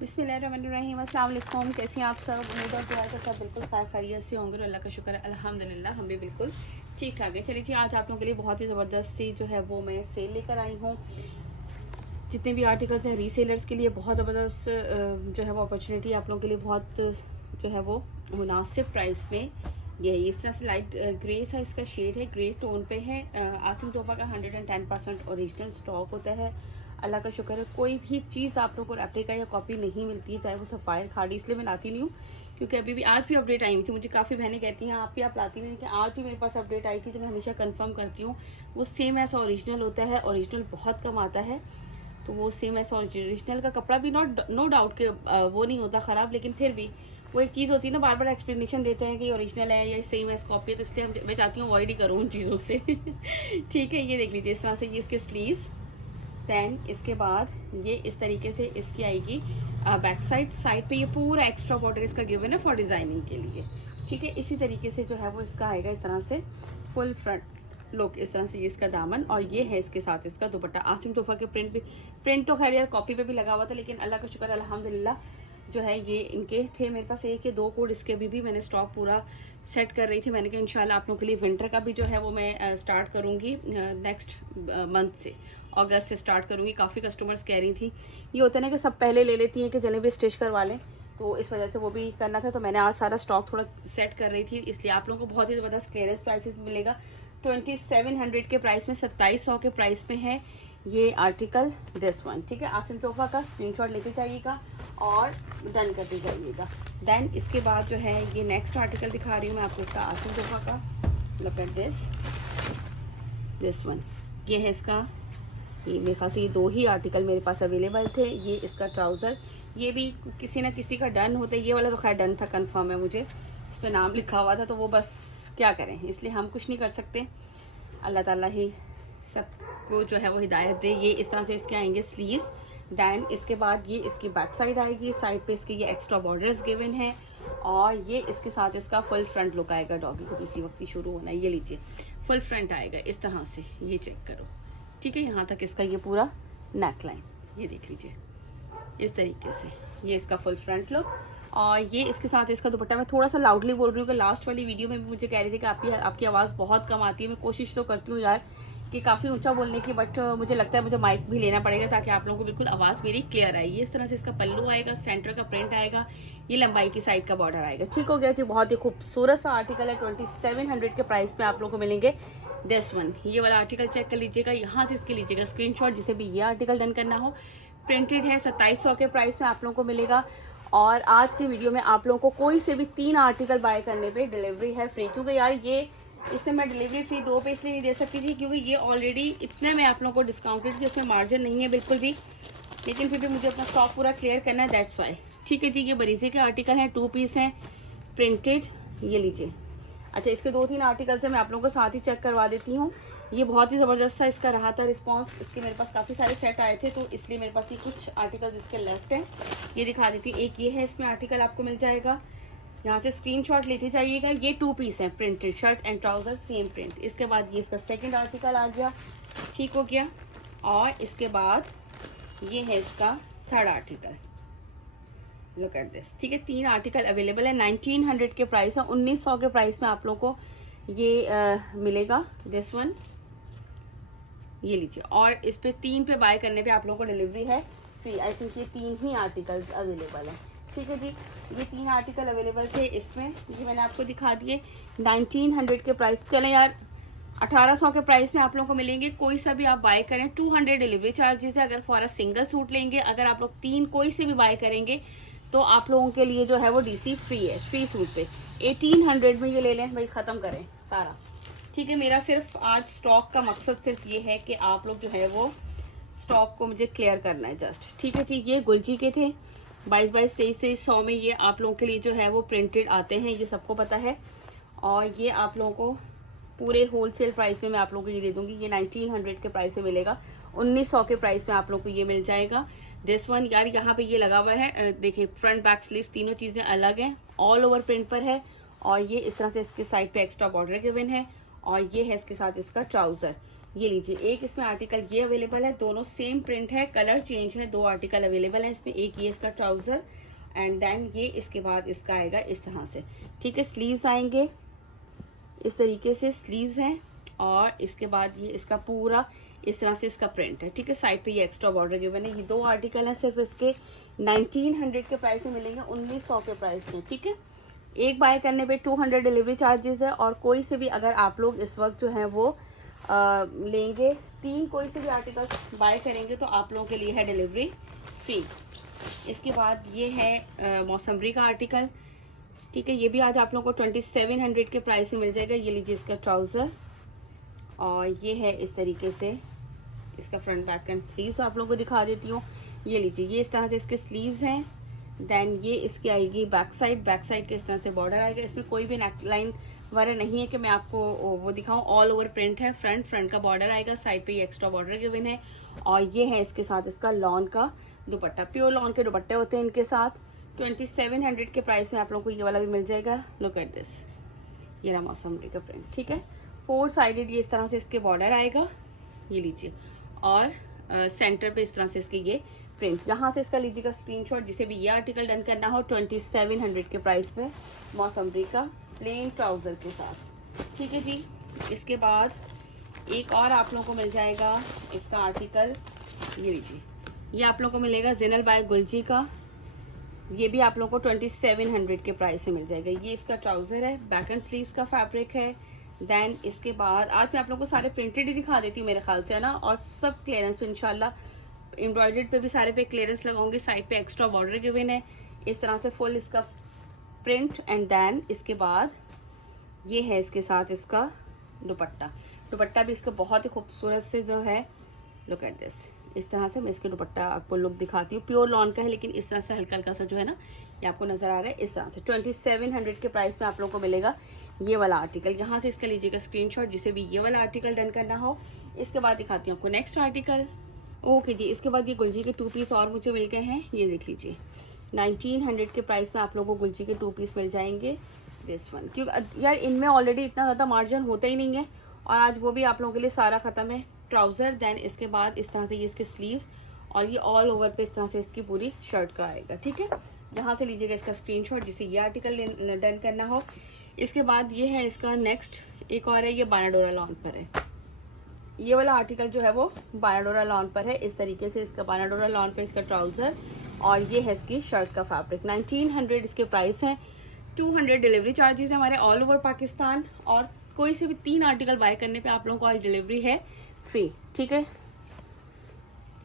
बिस्मिल्लाहिर्रहमानिर्रहीम। अस्सलाम वालेकुम। कैसे हैं आप सब? उम्मीद और दुआ है कि सब बिल्कुल खैर खैरियत से होंगे और अल्लाह का शुक्र है अल्हम्दुलिल्लाह हम भी बिल्कुल ठीक ठाक है। चलिए जी, आज आप लोगों के लिए बहुत ही ज़बरदस्त सी जो है वो मैं सेल लेकर आई हूँ। जितने भी आर्टिकल्स हैं रीसेलर्स के लिए बहुत ज़बरदस्त जो है वो अपॉर्चुनिटी आप लोगों के लिए बहुत जो है वो मुनासिब प्राइस में ये है। इस तरह से लाइट ग्रे सा इसका शेड है, ग्रे टोन पे है। आसिम तोहफा का 110% ओरिजिनल स्टॉक होता है। अल्लाह का शुक्र है कोई भी चीज़ आप लोगों को रेप्लिका या कॉपी नहीं मिलती है, चाहे वो सफ़ायर खाड़ी। इसलिए मैं लाती नहीं हूँ क्योंकि अभी भी आज भी अपडेट आई हुई थी। मुझे काफ़ी बहनें कहती हैं आप भी आप लाती नहीं, कि आज भी मेरे पास अपडेट आई थी, तो मैं हमेशा कंफर्म करती हूँ वो सेम ऐसा ओरिजिनल होता है। ओरिजिनल बहुत कम आता है, तो वो सेम ऐसा ओरिजिनल का कपड़ा भी नो डाउट के वो नहीं होता ख़राब, लेकिन फिर भी वो एक चीज़ होती है ना, बार बार एक्सप्लेनेशन देते हैं कि ओरिजिनल है या सेम एस कॉपी है, तो इसलिए मैं चाहती हूँ अवॉइड ही करूँ उन चीज़ों से। ठीक है, ये देख लीजिए इस तरह से ये इसके स्लीव्स। दैन इसके बाद ये इस तरीके से इसकी आएगी बैक साइड पे ये पूरा एक्स्ट्रा बॉर्डर इसका गिवन है फॉर डिज़ाइनिंग के लिए। ठीक है, इसी तरीके से जो है वो इसका आएगा इस तरह से फुल फ्रंट लुक। इस तरह से ये इसका दामन और ये है इसके साथ इसका दुपट्टा। आसिम तोहफा के प्रिंट तो खैर यार कॉपी पे भी लगा हुआ था, लेकिन अल्लाह का शुक्र अल्हम्दुलिल्लाह जो है ये इनके थे मेरे पास एक या दो कोड। इसके भी मैंने स्टॉक पूरा सेट कर रही थी। मैंने कहा इंशाल्लाह आप लोगों के लिए विंटर का भी जो है वो मैं स्टार्ट करूँगी नेक्स्ट मंथ से, अगस्त से स्टार्ट करूँगी। काफ़ी कस्टमर्स कह रही थी, ये होता है ना कि सब पहले ले लेती हैं कि चलें भी स्टिच करवा लें, तो इस वजह से वो भी करना था। तो मैंने आज सारा स्टॉक थोड़ा सेट कर रही थी, इसलिए आप लोगों को बहुत ही ज़बरदस्त क्लियरेंस प्राइसेस मिलेगा। 2700 के प्राइस में, 2700 के प्राइस में है ये आर्टिकल दिस वन। ठीक है, आसिम तोहफा का स्क्रीनशॉट लेते जाइएगा और डन करते जाइएगा। देन इसके बाद जो है ये नेक्स्ट आर्टिकल दिखा रही हूँ मैं आपको इसका आसिम तोहफा का। Look at this one. ये है इसका, ये मेरे ख्याल से ये दो ही आर्टिकल मेरे पास अवेलेबल थे। ये इसका ट्राउज़र, ये भी किसी ना किसी का डन होता है। ये वाला तो खैर डन था, कंफर्म है, मुझे इस पर नाम लिखा हुआ था, तो वो बस क्या करें, इसलिए हम कुछ नहीं कर सकते। अल्लाह ताला ही सबको जो है वो हिदायत दे। ये इस तरह से इसके आएंगे स्लीव्स। दैन इसके बाद ये इसकी बैक साइड आएगी, साइड पे इसके ये एक्स्ट्रा बॉर्डर्स गिवन है और ये इसके साथ इसका फुल फ्रंट लुक आएगा। डॉगी को इसी वक्त ही शुरू होना है, ये लीजिए फुल फ्रंट आएगा इस तरह से, ये चेक करो। ठीक है, यहाँ तक इसका ये पूरा नेक लाइन, ये देख लीजिए इस तरीके से ये इसका फुल फ्रंट लुक। और ये इसके साथ इसका दुपट्टा। मैं थोड़ा सा लाउडली बोल रही हूँ कि लास्ट वाली वीडियो में भी मुझे कह रही थी कि आपकी आवाज़ बहुत कम आती है। मैं कोशिश तो करती हूँ यार कि काफ़ी ऊंचा बोलने की, बट मुझे लगता है मुझे माइक भी लेना पड़ेगा ताकि आप लोगों को बिल्कुल आवाज़ मेरी क्लियर आए। ये इस तरह से इसका पल्लू आएगा, सेंटर का प्रिंट आएगा, ये लंबाई की साइड का बॉर्डर आएगा। ठीक हो गया जी, बहुत ही खूबसूरत सा आर्टिकल है। 2700 के प्राइस में आप लोगों को मिलेंगे दिस वन। ये वाला आर्टिकल चेक कर लीजिएगा, यहाँ से इसके लीजिएगा स्क्रीनशॉट, जिसे भी ये आर्टिकल डन करना हो। प्रिंटेड है, 2700 के प्राइस में आप लोगों को मिलेगा। और आज की वीडियो में आप लोगों को कोई से भी 3 आर्टिकल बाय करने पे डिलीवरी है फ्री, क्योंकि यार ये इससे मैं डिलीवरी फ्री 2 पे इसलिए नहीं दे सकती थी क्योंकि ये ऑलरेडी इतने में आप लोगों को डिस्काउंटेड थी, उसमें मार्जिन नहीं है बिल्कुल भी, लेकिन फिर भी मुझे अपना स्टॉक पूरा क्लियर करना है, दैट्स वाई। ठीक है जी, ये बरीजे के आर्टिकल हैं, 2 पीस हैं प्रिंटेड, ये लीजिए। अच्छा, इसके 2-3 आर्टिकल्स हैं, मैं आप लोगों को साथ ही चेक करवा देती हूँ। ये बहुत ही ज़बरदस्त सा इसका रहा था रिस्पांस। इसके मेरे पास काफ़ी सारे सेट आए थे, तो इसलिए मेरे पास ये कुछ आर्टिकल्स इसके लेफ्ट हैं, ये दिखा देती हूँ। एक ये है, इसमें आर्टिकल आपको मिल जाएगा, यहाँ से स्क्रीनशॉट लेते जाइएगा। ये 2 पीस हैं printed, shirt and trouser same print. इसके बाद ये इसका सेकंड आर्टिकल आ गया, ठीक हो गया। और इसके बाद ये है इसका third article, look at this. ठीक है, 3 आर्टिकल अवेलेबल है। 1900 के प्राइस है, 1900 के प्राइस में आप लोगों को ये मिलेगा दिस वन, ये लीजिए। और इस पे 3 पे बाय करने पे आप लोगों को डिलीवरी है फ्री। आई थिंक ये 3 ही आर्टिकल्स अवेलेबल है। ठीक है जी, ये 3 आर्टिकल अवेलेबल थे इसमें, ये मैंने आपको दिखा दिए। 1900 के प्राइस, चले यार 1800 के प्राइस में आप लोगों को मिलेंगे। कोई सा भी आप बाय करें, 200 डिलीवरी चार्जेस है अगर फॉर अ सिंगल सूट लेंगे। अगर आप लोग 3 कोई से भी बाय करेंगे तो आप लोगों के लिए जो है वो डीसी फ्री है 3 सूट पे। 1800 में ये ले लें भाई, ख़त्म करें सारा। ठीक है, मेरा सिर्फ आज स्टॉक का मकसद सिर्फ ये है कि आप लोग जो है वो स्टॉक को मुझे क्लियर करना है जस्ट। ठीक है जी, ये गुलजी के थे 22-22, 23-2300 में ये आप लोगों के लिए जो है वो प्रिंटेड आते हैं, ये सबको पता है। और ये आप लोगों को पूरे होलसेल प्राइस में मैं आप लोगों को ये दे दूंगी। ये 1900 के प्राइस में मिलेगा, 1900 के प्राइस में आप लोगों को ये मिल जाएगा दिस वन। यार यहाँ पे ये लगा हुआ है, देखिए फ्रंट बैक स्लीव तीनों चीज़ें अलग हैं, ऑल ओवर प्रिंट पर है। और ये इस तरह से इसके साइड पे एक्स्ट्रा बॉर्डर गिवन है और ये है इसके साथ इसका ट्राउज़र। ये लीजिए, एक इसमें आर्टिकल ये अवेलेबल है, दोनों सेम प्रिंट है, कलर चेंज है, 2 आर्टिकल अवेलेबल है इसमें। एक ये इसका ट्राउजर एंड देन ये इसके बाद इसका आएगा इस तरह से, ठीक है। स्लीव्स आएंगे इस तरीके से, स्लीव्स हैं, और इसके बाद ये इसका पूरा इस तरह से इसका प्रिंट है, ठीक है। साइड पे ये एक्स्ट्रा बॉर्डर गिवन है। ये 2 आर्टिकल हैं, सिर्फ इसके 1900 के प्राइस में मिलेंगे, 1900 के प्राइस में, ठीक है। एक बाय करने पे 200 डिलीवरी चार्जेस है, और कोई से भी अगर आप लोग इस वक्त जो है वो लेंगे, 3 कोई से भी आर्टिकल बाय करेंगे तो आप लोगों के लिए है डिलीवरी फ्री। इसके बाद ये है मौसम्बरी का आर्टिकल, ठीक है। ये भी आज आप लोगों को 2700 के प्राइस में मिल जाएगा। ये लीजिए इसका ट्राउज़र, और ये है इस तरीके से इसका फ्रंट बैक एंड स्लीव्स आप लोगों को दिखा देती हूँ। ये लीजिए, ये इस तरह से इसके स्लीव्स हैं, देन ये इसकी आएगी बैक साइड के इस तरह से बॉर्डर आएगा। इसमें कोई भी नेक लाइन वगैरह नहीं है कि मैं आपको वो दिखाऊं, ऑल ओवर प्रिंट है। फ्रंट का बॉर्डर आएगा, साइड पे ये एक्स्ट्रा बॉर्डर गिवन है, और ये है इसके साथ इसका लॉन का दुपट्टा। प्योर लॉन के दुपट्टे होते हैं इनके साथ। 2700 के प्राइस में आप लोगों को ये वाला भी मिल जाएगा। लुक एट दिस, ये रहा मौसम्बरी का प्रिंट, ठीक है। 4 साइडेड ये इस तरह से इसके बॉर्डर आएगा, ये लीजिए, और सेंटर पे इस तरह से इसके ये प्रिंट। यहाँ से इसका लीजिएगा स्क्रीनशॉट, जिसे भी ये आर्टिकल डन करना हो। 2700 के प्राइस में मौसम्बरी का प्लेन ट्राउजर के साथ, ठीक है जी। इसके बाद एक और आप लोगों को मिल जाएगा इसका आर्टिकल, ये लीजिए, ये आप लोगों को मिलेगा जिनल बाय गुलजी का। ये भी आप लोगों को 2700 के प्राइस से मिल जाएगा। ये इसका ट्राउजर है, बैक एंड स्लीव्स का फैब्रिक है। देन इसके बाद आज मैं आप लोगों को सारे प्रिंटेड ही दिखा देती हूँ मेरे ख्याल से, है ना, और सब क्लियरेंस पे इंशाल्लाह। एम्ब्रॉयडर्ड पे भी सारे पे क्लियरेंस लगाऊंगी। साइड पे एक्स्ट्रा बॉर्डर गिवन है इस तरह से, फुल इसका प्रिंट। एंड देन इसके बाद ये है इसके साथ इसका दुपट्टा भी इसका बहुत ही खूबसूरत से जो है, लुक एट दिस, इस तरह से मैं इसके दुपट्टा आपको लुक दिखाती हूँ। प्योर लॉन का है, लेकिन इस तरह से हल्का हल्का सा जो है ना, ये आपको नजर आ रहा है इस तरह से। 2700 के प्राइस में आप लोगों को मिलेगा ये वाला आर्टिकल। यहाँ से इसका लीजिएगा स्क्रीनशॉट, जिसे भी ये वाला आर्टिकल डन करना हो। इसके बाद दिखाती हूँ आपको नेक्स्ट आर्टिकल। ओके जी, इसके बाद ये गुलजी के 2 पीस और मुझे मिल गए हैं, ये देख लीजिए। 1900 के प्राइस में आप लोगों को गुलजी के 2 पीस मिल जाएंगे। दिस वन, क्योंकि यार इनमें ऑलरेडी इतना ज़्यादा मार्जिन होता ही नहीं है, और आज वो भी आप लोगों के लिए सारा ख़त्म है। ट्राउज़र, देन इसके बाद इस तरह से ये इसके स्लीव्स, और ये ऑल ओवर पे इस तरह से इसकी पूरी शर्ट का आएगा, ठीक है। यहाँ से लीजिएगा इसका स्क्रीनशॉट, जिसे ये आर्टिकल डन करना हो। इसके बाद ये है इसका नेक्स्ट एक और है, ये बानाडोरा लॉन पर है। ये वाला आर्टिकल जो है वो बानाडोरा लॉन पर है, इस तरीके से इसका बानाडोरा लॉन पर इसका ट्राउज़र, और ये है इसकी शर्ट का फैब्रिक। 1900 इसके प्राइस हैं। 200 डिलीवरी चार्जेस है हमारे ऑल ओवर पाकिस्तान, और कोई से भी 3 आर्टिकल बाय करने पे आप लोगों को आज डिलीवरी है फ्री, ठीक है।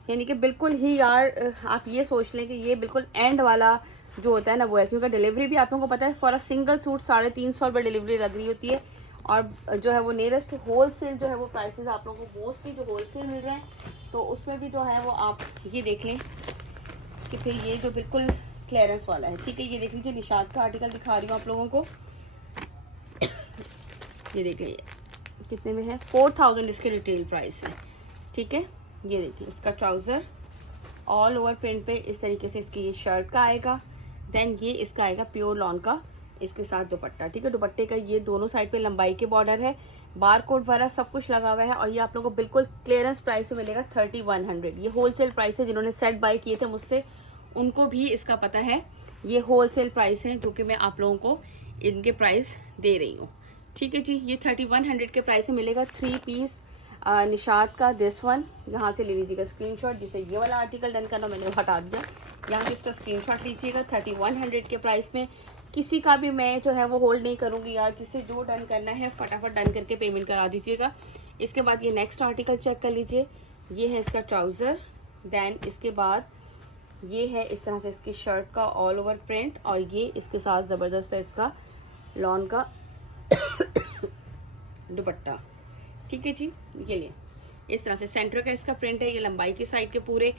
यानी कि बिल्कुल ही यार आप ये सोच लें कि ये बिल्कुल एंड वाला जो होता है ना वो है, क्योंकि डिलीवरी भी आप लोगों को पता है फॉर अ सिंगल सूट 350 रुपये डिलीवरी लग रही होती है, और जो है वो नियरेस्ट होलसेल जो है वो प्राइसेस आप लोगों को मोस्टली जो होलसेल मिल रहे हैं, तो उसमें भी जो है वो आप ये देख लें कि फिर ये जो बिल्कुल क्लियरेंस वाला है, ठीक है। ये देख लीजिए, निशात का आर्टिकल दिखा रही हूँ आप लोगों को, ये देख लीजिए कितने में है, 4000 इसके रिटेल प्राइस है, ठीक है। ये देखिए इसका ट्राउज़र ऑल ओवर प्रिंट पे इस तरीके से इसकी ये शर्ट का आएगा। देन ये इसका आएगा प्योर लॉन का इसके साथ दुपट्टा, ठीक है। दुपट्टे का ये दोनों साइड पे लंबाई के बॉर्डर है, बार कोड वगैरह सब कुछ लगा हुआ है, और ये आप लोगों को बिल्कुल क्लियरेंस प्राइस में मिलेगा 3100। ये होलसेल प्राइस है, जिन्होंने सेट बाय किए थे मुझसे उनको भी इसका पता है, ये होलसेल प्राइस है जो कि मैं आप लोगों को इनके प्राइस दे रही हूँ, ठीक है जी। ये 3100 के प्राइस में मिलेगा 3 पीस निशात का दिस वन। यहाँ से ले लीजिएगा स्क्रीनशॉट, जिसे ये वाला आर्टिकल डन करना मैंने हटा दिया, यहाँ से इसका स्क्रीनशॉट लीजिएगा 3100 के प्राइस में। किसी का भी मैं जो है वो होल्ड नहीं करूँगी यार, जिसे जो डन करना है फटाफट डन करके पेमेंट करा दीजिएगा। इसके बाद ये नेक्स्ट आर्टिकल चेक कर लीजिए, ये है इसका ट्राउज़र। देन इसके बाद ये है इस तरह से इसकी शर्ट का ऑल ओवर प्रिंट, और ये इसके साथ ज़बरदस्त है इसका लॉन का दुपट्टा, ठीक है जी। ये लिए इस तरह से सेंटर का इसका प्रिंट है, ये लंबाई की साइड के पूरे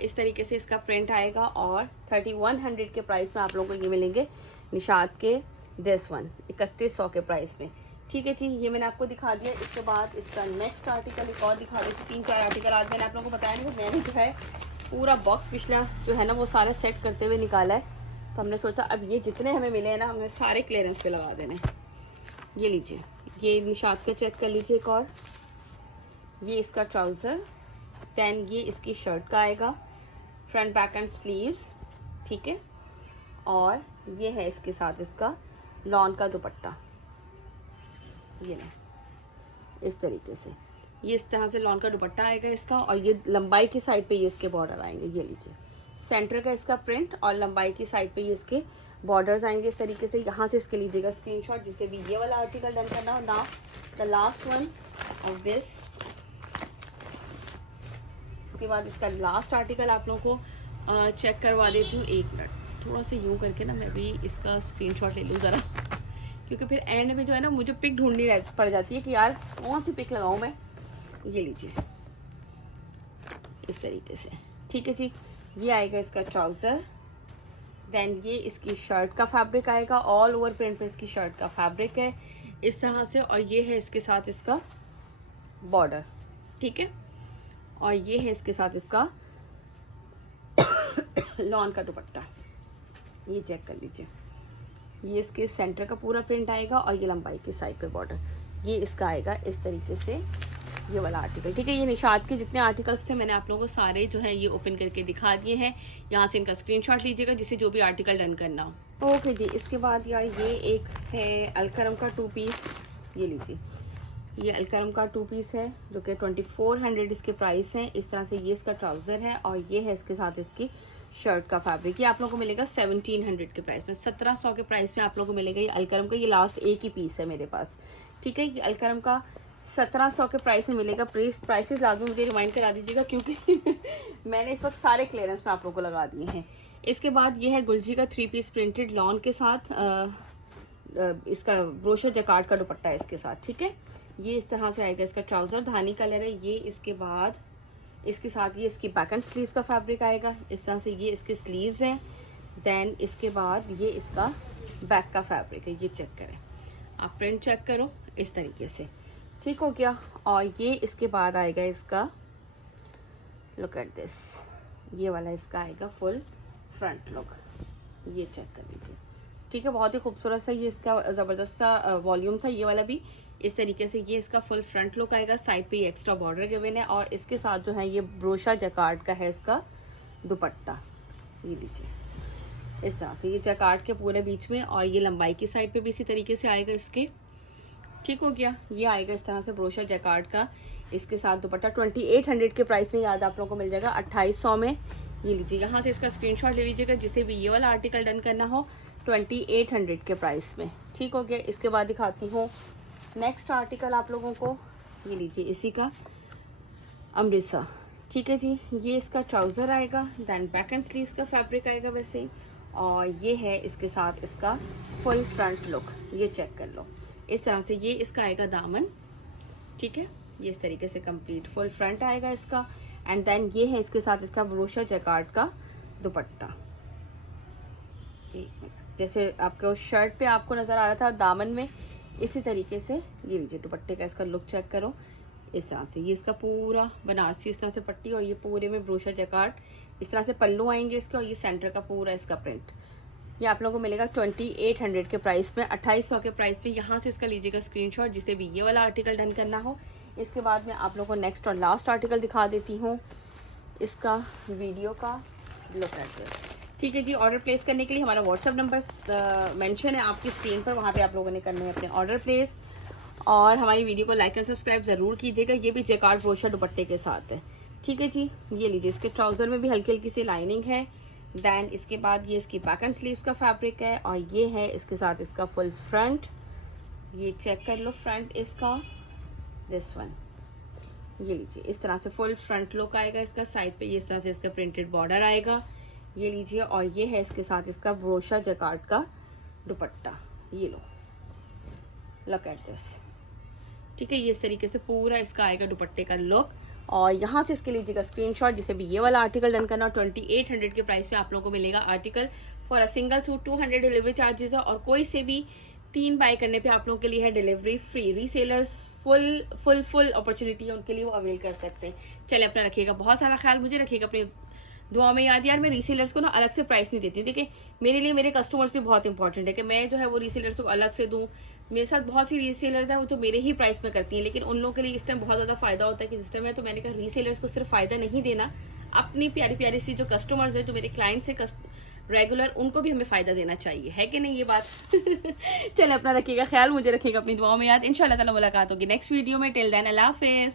इस तरीके से इसका प्रिंट आएगा, और 3100 के प्राइस में आप लोगों को ये मिलेंगे निशात के दिस वन 3100 के प्राइस में, ठीक है जी। ये मैंने आपको दिखा दिया। इसके बाद इसका नेक्स्ट आर्टिकल एक और दिखा देती, 3-4 आर्टिकल आज मैंने आप लोगों को बताया नहीं, मैंने जो है पूरा बॉक्स पिछला जो है ना वो सारा सेट करते हुए निकाला है, तो हमने सोचा अब ये जितने हमें मिले हैं ना हमने सारे क्लियरेंस पे लगा देने। ये लीजिए, ये निशात का चेक कर लीजिए एक और, ये इसका ट्राउज़र, देन ये इसकी शर्ट का आएगा, फ्रंट बैक एंड स्लीव्स, ठीक है। और ये है इसके साथ इसका लॉन का दुपट्टा, ये नहीं, इस तरीके से ये इस तरह से लॉन का दुपट्टा आएगा इसका। और ये लंबाई की साइड पे ये इसके बॉर्डर आएंगे, ये लीजिए सेंटर का इसका प्रिंट, और लंबाई की साइड पे ये इसके बॉर्डर्स आएंगे इस तरीके से। यहाँ से इसके लीजिएगा स्क्रीनशॉट, जिसे भी ये वाला आर्टिकल डन करना हो। Now the last one of this, इसके बाद इसका लास्ट आर्टिकल आप लोगों को चेक करवा देती हूँ। एक मिनट, थोड़ा सा यूँ करके ना मैं भी इसका स्क्रीनशॉट ले लूँ ज़रा, क्योंकि फिर एंड में जो है ना मुझे पिक ढूंढनी पड़ जाती है कि यार कौन सी पिक लगाऊँ मैं। ये लीजिए इस तरीके से, ठीक है जी। ये आएगा इसका ट्राउज़र, देन ये इसकी शर्ट का फैब्रिक आएगा, ऑल ओवर प्रिंट पे इसकी शर्ट का फैब्रिक है इस तरह से। और ये है इसके साथ इसका बॉर्डर, ठीक है। और ये है इसके साथ इसका लॉन का दुपट्टा, ये चेक कर लीजिए। ये इसके सेंटर का पूरा प्रिंट आएगा, और ये लंबाई की साइड पे बॉर्डर, ये इसका आएगा इस तरीके से ये वाला आर्टिकल, ठीक है। ये निशात के जितने आर्टिकल्स थे मैंने आप लोगों को सारे जो है ये ओपन करके दिखा दिए हैं। यहाँ से इनका स्क्रीनशॉट लीजिएगा जिसे जो भी आर्टिकल डन करना हो। ओके जी, इसके बाद यार ये एक है अलकरम का 2 पीस, ये लीजिए। ये अलकरम का 2 पीस है जो कि 2400 इसके प्राइस हैं। इस तरह से ये इसका ट्राउज़र है, और ये है इसके साथ इसकी शर्ट का फैब्रिक। ये आप लोगों को मिलेगा 1700 के प्राइस में, 1700 के प्राइस में आप लोगों को मिलेगा ये अलकरम का। ये लास्ट एक ही पीस है मेरे पास, ठीक है। ये अलकरम का 1700 के प्राइस में मिलेगा। प्राइसेस लाजमी मुझे रिमाइंड करा दीजिएगा, क्योंकि मैंने इस वक्त सारे क्लियरेंस में आप लोगों को लगा दिए हैं। इसके बाद ये है गुलजी का 3 पीस प्रिंटेड लॉन के साथ इसका ब्रोशर जकार्ड का दुपट्टा है इसके साथ, ठीक है। ये इस तरह से आएगा इसका ट्राउज़र, धानी कलर है ये। इसके बाद इसके साथ ये इसकी बैक एंड स्लीव्स का फैब्रिक आएगा इस तरह से, ये इसके स्लीव्स हैं। देन इसके बाद ये इसका बैक का फैब्रिक है, ये चेक करें आप, प्रिंट चेक करो इस तरीके से, ठीक हो गया। और ये इसके बाद आएगा इसका, लुक एट दिस, ये वाला इसका आएगा फुल फ्रंट लुक, ये चेक कर लीजिए, ठीक है। बहुत ही खूबसूरत सा ये इसका ज़बरदस्त सा वॉल्यूम था ये वाला भी। इस तरीके से ये इसका फुल फ्रंट लुक आएगा, साइड पे ये एक्स्ट्रा बॉर्डर गिवन है, और इसके साथ जो है ये ब्रोशा जकार्ड का है इसका दुपट्टा, ये लीजिए इस तरह से, ये जकार्ड के पूरे बीच में, और ये लंबाई की साइड पे भी इसी तरीके से आएगा इसके, ठीक हो गया। ये आएगा इस तरह से ब्रोशा जकार्ड का इसके साथ दुपट्टा, 2800 के प्राइस में याद आप लोगों को मिल जाएगा 2800 में। ये लीजिए, यहाँ से इसका स्क्रीनशॉट ले लीजिएगा जिसे भी ये वाला आर्टिकल डन करना हो, 2800 के प्राइस में, ठीक हो गया। इसके बाद दिखाती हूँ नेक्स्ट आर्टिकल आप लोगों को, ये लीजिए इसी का अमृतसर, ठीक है जी। ये इसका ट्राउज़र आएगा, दैन बैक एंड स्लीव्स का फैब्रिक आएगा वैसे ही, और ये है इसके साथ इसका फुल फ्रंट लुक, ये चेक कर लो इस तरह से। ये इसका आएगा दामन, ठीक है, ये इस तरीके से कंप्लीट फुल फ्रंट आएगा इसका। एंड देन ये है इसके साथ इसका ब्रोशा जकार्ड का दुपट्टा, जैसे आपके उस शर्ट पे आपको नज़र आ रहा था दामन में, इसी तरीके से ये लीजिए दुपट्टे का इसका लुक चेक करो इस तरह से। ये इसका पूरा बनारसी इस तरह से पट्टी, और ये पूरे में ब्रोशा जकार्ड इस तरह से पल्लू आएंगे इसके, और ये सेंटर का पूरा इसका प्रिंट। ये आप लोगों को मिलेगा 2800 के प्राइस में, 2800 के प्राइस में। यहाँ से इसका लीजिएगा स्क्रीनशॉट जिसे भी ये वाला आर्टिकल डन करना हो। इसके बाद मैं आप लोगों को नेक्स्ट और लास्ट आर्टिकल दिखा देती हूँ इसका वीडियो का, लुक एट दिस, ठीक है जी। ऑर्डर प्लेस करने के लिए हमारा व्हाट्सअप नंबर मेंशन है आपकी स्क्रीन पर, वहाँ पे आप लोगों ने करने हैं अपने ऑर्डर प्लेस। और हमारी वीडियो को लाइक एंड सब्सक्राइब ज़रूर कीजिएगा। ये भी जकार्ड ब्रोशा दुपट्टे के साथ है, ठीक है जी। ये लीजिए, इसके ट्राउज़र में भी हल्की हल्की सी लाइनिंग है। दैन इसके बाद ये इसकी बैक एंड स्लीव्स का फैब्रिक है, और ये है इसके साथ इसका फुल फ्रंट, ये चेक कर लो फ्रंट इसका, दिस वन, ये लीजिए इस तरह से फुल फ्रंट लुक आएगा इसका। साइड पे ये इस तरह से इसका प्रिंटेड बॉर्डर आएगा, ये लीजिए। और ये है इसके साथ इसका ब्रोशा जकार्ड का दुपट्टा, ये लो, लुक एट दिस, ठीक है। ये इस तरीके से पूरा इसका आएगा दुपट्टे का लुक। और यहाँ से इसके लीजिएगा स्क्रीनशॉट जिसे भी ये वाला आर्टिकल डन करना, 2800 के प्राइस में आप लोगों को मिलेगा article. For a single suit 200 delivery charges है, और कोई से भी 3 बाय करने पे आप लोगों के लिए है delivery free. Resellers full opportunity है, उनके लिए वो अवेल कर सकते हैं। चले, अपना रखिएगा बहुत सारा ख्याल, मुझे रखिएगा अपनी दुआ में याद। यार मैं रीसेलर्स को ना अलग से प्राइस नहीं देती हूँ, देखिए मेरे लिए मेरे कस्टमर्स भी बहुत इंपॉर्टेंट है कि मैं जो है वो रीसेलर्स को अलग से दूँ, मेरे साथ बहुत सी रीसेलर्स हैं, वो तो मेरे ही प्राइस में करती हैं, लेकिन उन लोगों के लिए इस टाइम बहुत ज़्यादा फ़ायदा होता है कि सिस्टम है। तो मैंने कहा रीसेलर्स को सिर्फ फ़ायदा नहीं देना, अपनी प्यारी प्यारी सी जो कस्टमर्स हैं, जो मेरे क्लाइंट्स हैं रेगुलर, उनको भी हमें फ़ायदा देना चाहिए, है कि नहीं ये बात। चले अपना रखिएगा ख्याल, मुझे रखिएगा अपनी दुआओं में याद। इंशाल्लाह ताला मुलाकात होगी नेक्स्ट वीडियो में। टिल देन अल्लाह हाफिज़।